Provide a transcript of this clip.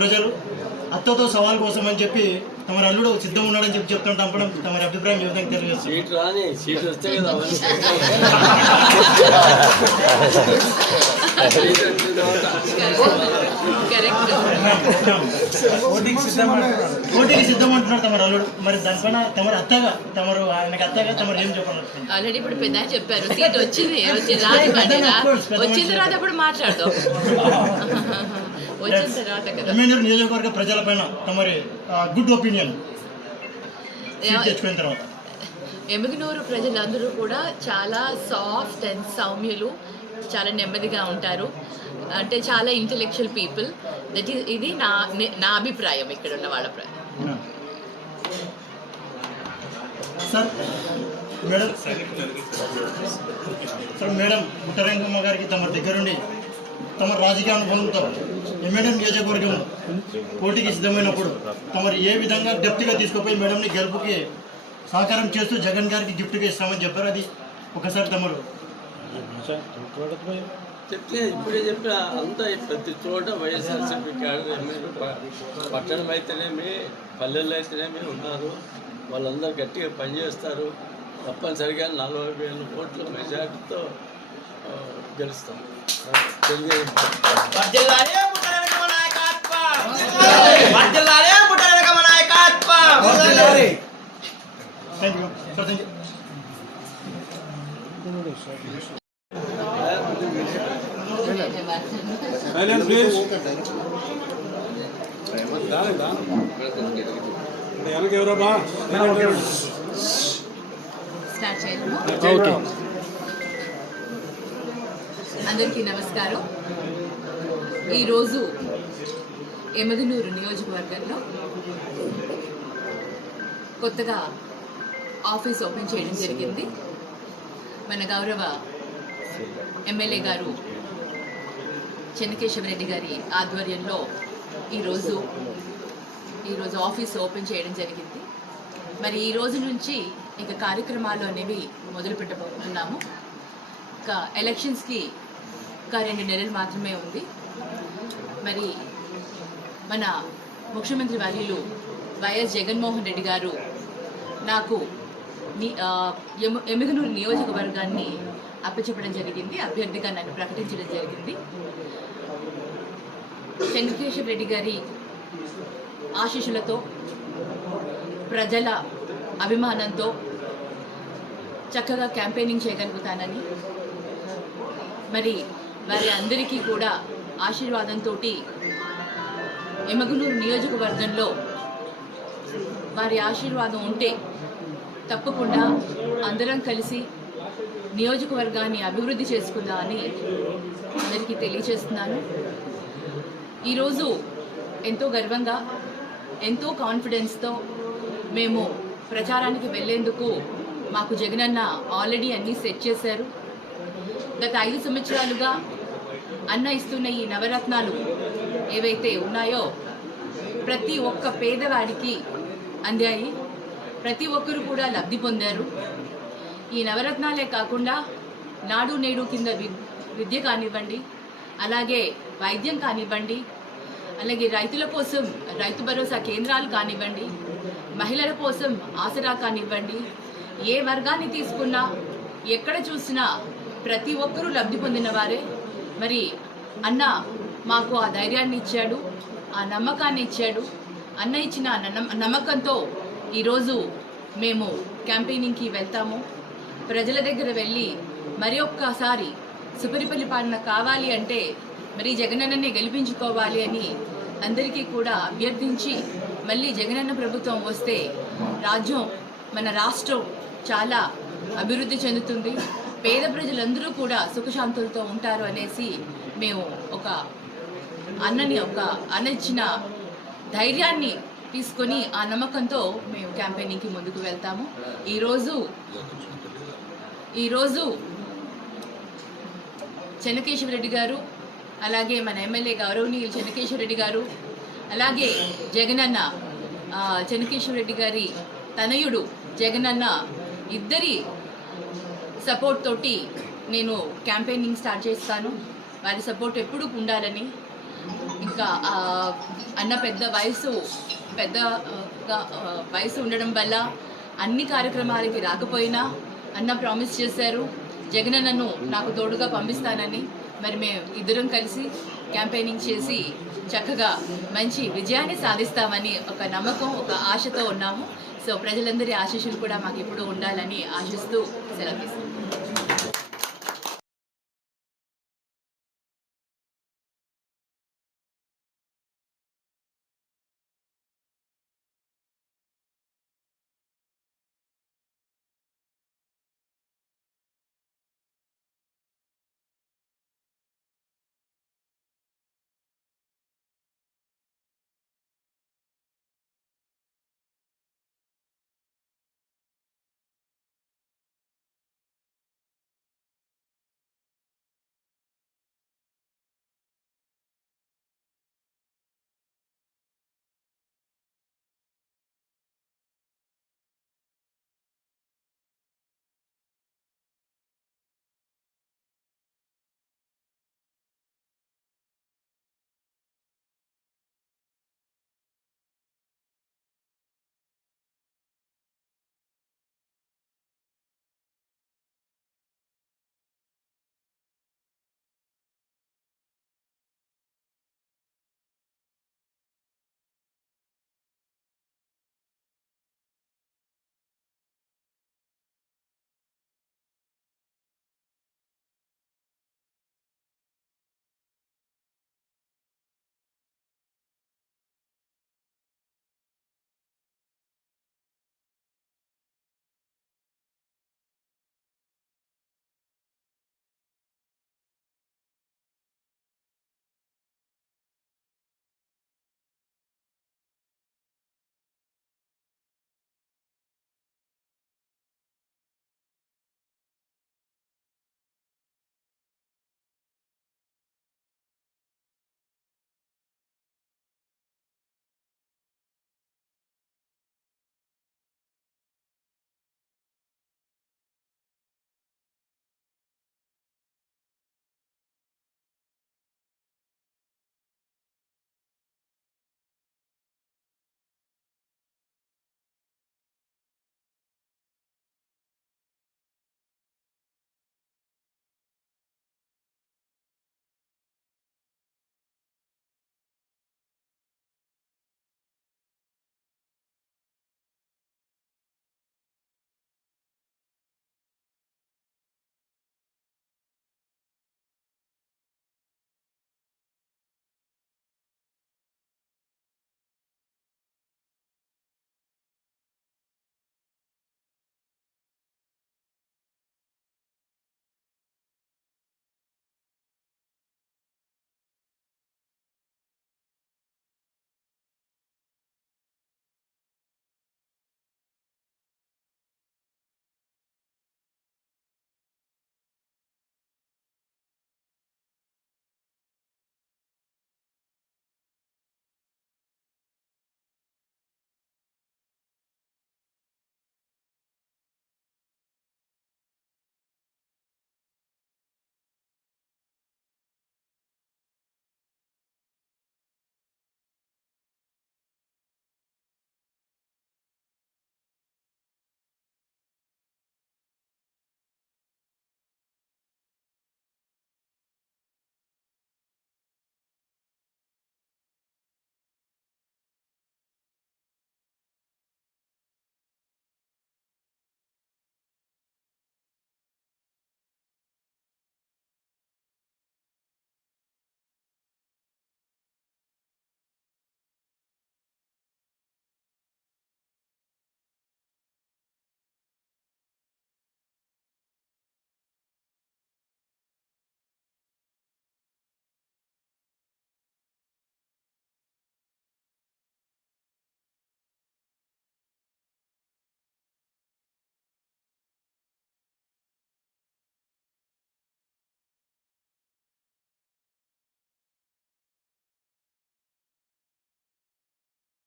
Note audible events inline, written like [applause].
ప్రజలు అత్తతో సవాల్ కోసం అని చెప్పి తమ అల్లుడు సిద్ధం ఉన్నాడని చెప్పి చెప్తుంటే పంపడం తమ అభిప్రాయం ఏ విధంగా పోటీకి [laughs] సిద్ధం అంటున్నాడు తమ అల్లుడు. మరి దానిపైన తమరు అత్తగా తమరు ఆయనకి అత్తగా తమరు ఏం చెప్పాలనుకుంటున్నారు ఆల్రెడీ ఇప్పుడు పెద్ద చెప్పారు సీట్ వచ్చింది వచ్చింది రాదు బండిరా వచ్చిన తర్వాత అప్పుడు మాట్లాడదాం. [laughs] ఎమ్మెల్యేలు నియోజకవర్గ ప్రజలపైన తమరి గుడ్ ఒపీనియన్ తెచ్చుకున్న తర్వాత. ఎముగునూరు ప్రజలందరూ కూడా చాలా సాఫ్ట్ అండ్ సౌమ్యులు చాలా నెమ్మదిగా ఉంటారు. అంటే చాలా ఇంటెలెక్చువల్ పీపుల్ దట్ ఈస్ ఇది నా నే- నా అభిప్రాయం ఇక్కడ ఉన్న వాళ్ళ ప్ర- sir madam. Sir madam Muttarangamma గారికి తమ దగ్గరుండి తమ రాజకీయ అనుభవంతో ఎమ్మెల్యే నియోజకవర్గం పోటీకి సిద్ధమైనప్పుడు తమరు ఏ విధంగా డెప్త్గా తీసుకుపోయి మేడంని గెలుపుకి సహకారం చేస్తూ జగన్ గారికి గిఫ్ట్గా ఇస్తామని చెప్పారు. అది ఒకసారి తమరు చెప్తే ఇప్పుడే చెప్పిన అంతా ప్రతి చోట వైఎస్ఆర్సీపీ క్యాడర్ పట్టణం అయితేనేమి పల్లెల్లో అయితేనేమి ఉన్నారు. వాళ్ళందరూ గట్టిగా పనిచేస్తారు. తప్పనిసరిగా నలభై వేల కోట్ల మెజార్టీతో గెలుస్తాం తెలుగుదేశం పార్టీ. వర్ధిల్లాలే ముట్టరకమ అందరికీ నమస్కారం. ఈరోజు ఎమగనూరు నియోజకవర్గంలో కొత్తగా ఆఫీస్ ఓపెన్ చేయడం జరిగింది. మన గౌరవ ఎమ్మెల్యే గారు చెన్నకేశవరెడ్డి గారి ఆధ్వర్యంలో ఈరోజు ఈరోజు ఆఫీస్ ఓపెన్ చేయడం జరిగింది. మరి ఈ రోజు నుంచి ఇక కార్యక్రమాలు అనేవి మొదలు పెట్టబోతున్నాము ఇంకా ఎలక్షన్స్కి ఇంకా రెండు నెలలు మాత్రమే ఉంది. మరి మన ముఖ్యమంత్రి వర్యులు వైఎస్ జగన్మోహన్ రెడ్డి గారు నాకు ని- ఎమ్మిగనూరు నియోజకవర్గాన్ని అప్పచెప్పడం జరిగింది అభ్యర్థిగా నన్ను ప్రకటించడం జరిగింది. చంద్రకేశ్వర రెడ్డి గారి ఆశీస్సులతో ప్రజల అభిమానంతో చక్కగా క్యాంపెయినింగ్ చేయగలుగుతానని. మరి వారి అందరికీ కూడా ఆశీర్వాదంతో ఎమగునూరు నియోజకవర్గంలో వారి ఆశీర్వాదం ఉంటే తప్పకుండా అందరం కలిసి నియోజకవర్గాన్ని అభివృద్ధి చేసుకుందామని అందరికీ తెలియచేస్తున్నాను ఈరోజు ఎంతో గర్వంగా ఎంతో కాన్ఫిడెన్స్తో మేము ప్రచారానికి వెళ్ళేందుకు మాకు జగనన్న ఆల్రెడీ అన్నీ సెట్ చేశారు. గత ఐదు సంవత్సరాలుగా అన్న ఇస్తున్న ఈ నవరత్నాలు ఏవైతే ఉన్నాయో ప్రతి ఒక్క పేదవాడికి అందాయి. ప్రతి ఒక్కరు కూడా లబ్ధి పొందారు. ఈ నవరత్నాలే కాకుండా నాడు నేడు కింద వి- విద్య కానివ్వండి అలాగే వైద్యం కానివ్వండి అలాగే రైతుల కోసం రైతు భరోసా కేంద్రాలు కానివ్వండి మహిళల కోసం ఆసరా కానివ్వండి ఏ వర్గాన్ని తీసుకున్నా ఎక్కడ చూసినా ప్రతి ఒక్కరూ లబ్ధి పొందిన వారే మరి అన్న మాకు ఆ ధైర్యాన్ని ఇచ్చాడు ఆ నమ్మకాన్ని ఇచ్చాడు. అన్న ఇచ్చిన నమ్మకంతో ఈరోజు మేము క్యాంపెయినింగ్కి వెళ్తాము. ప్రజల దగ్గర వెళ్ళి మరి ఒక్కసారి సుపరిపాలన కావాలి అంటే మరి జగనన్నని గెలిపించుకోవాలి అని అందరికీ కూడా అభ్యర్థించి మళ్ళీ జగనన్న ప్రభుత్వం వస్తే రాజ్యం మన రాష్ట్రం చాలా అభివృద్ధి చెందుతుంది. పేద ప్రజలందరూ కూడా సుఖశాంతులతో ఉంటారు అనేసి మేము ఒక అన్నని ఒక అన్నచ్చిన ధైర్యాన్ని తీసుకొని ఆ నమ్మకంతో మేము క్యాంపెయినింగ్కి ముందుకు వెళ్తాము. ఈరోజు ఈరోజు చెన్నకేశ్వరరెడ్డి గారు అలాగే మన ఎమ్మెల్యే గౌరవనీయులు చెన్నకేశ్వరరెడ్డి గారు అలాగే జగనన్న చెన్నకేశ్వరరెడ్డి గారి తనయుడు జగనన్న ఇద్దరి సపోర్ట్ తోటి నేను క్యాంపెయినింగ్ స్టార్ట్ చేస్తాను. వారి సపోర్ట్ ఎప్పుడు ఉండాలని ఇంకా అన్న పెద్ద వయసు పెద్ద వయసు ఉండడం వల్ల అన్ని కార్యక్రమాలకి రాకపోయినా అన్న ప్రామిస్ చేశారు. జగన్ నన్ను నాకు తోడుగా పంపిస్తానని మరి మేము ఇద్దరం కలిసి క్యాంపెయినింగ్ చేసి చక్కగా మంచి విజయాన్ని సాధిస్తామని ఒక నమ్మకం ఒక ఆశతో ఉన్నాము. సో ప్రజలందరి ఆశీస్సులు కూడా మాకు ఎప్పుడూ ఉండాలని ఆశిస్తూ సెలవు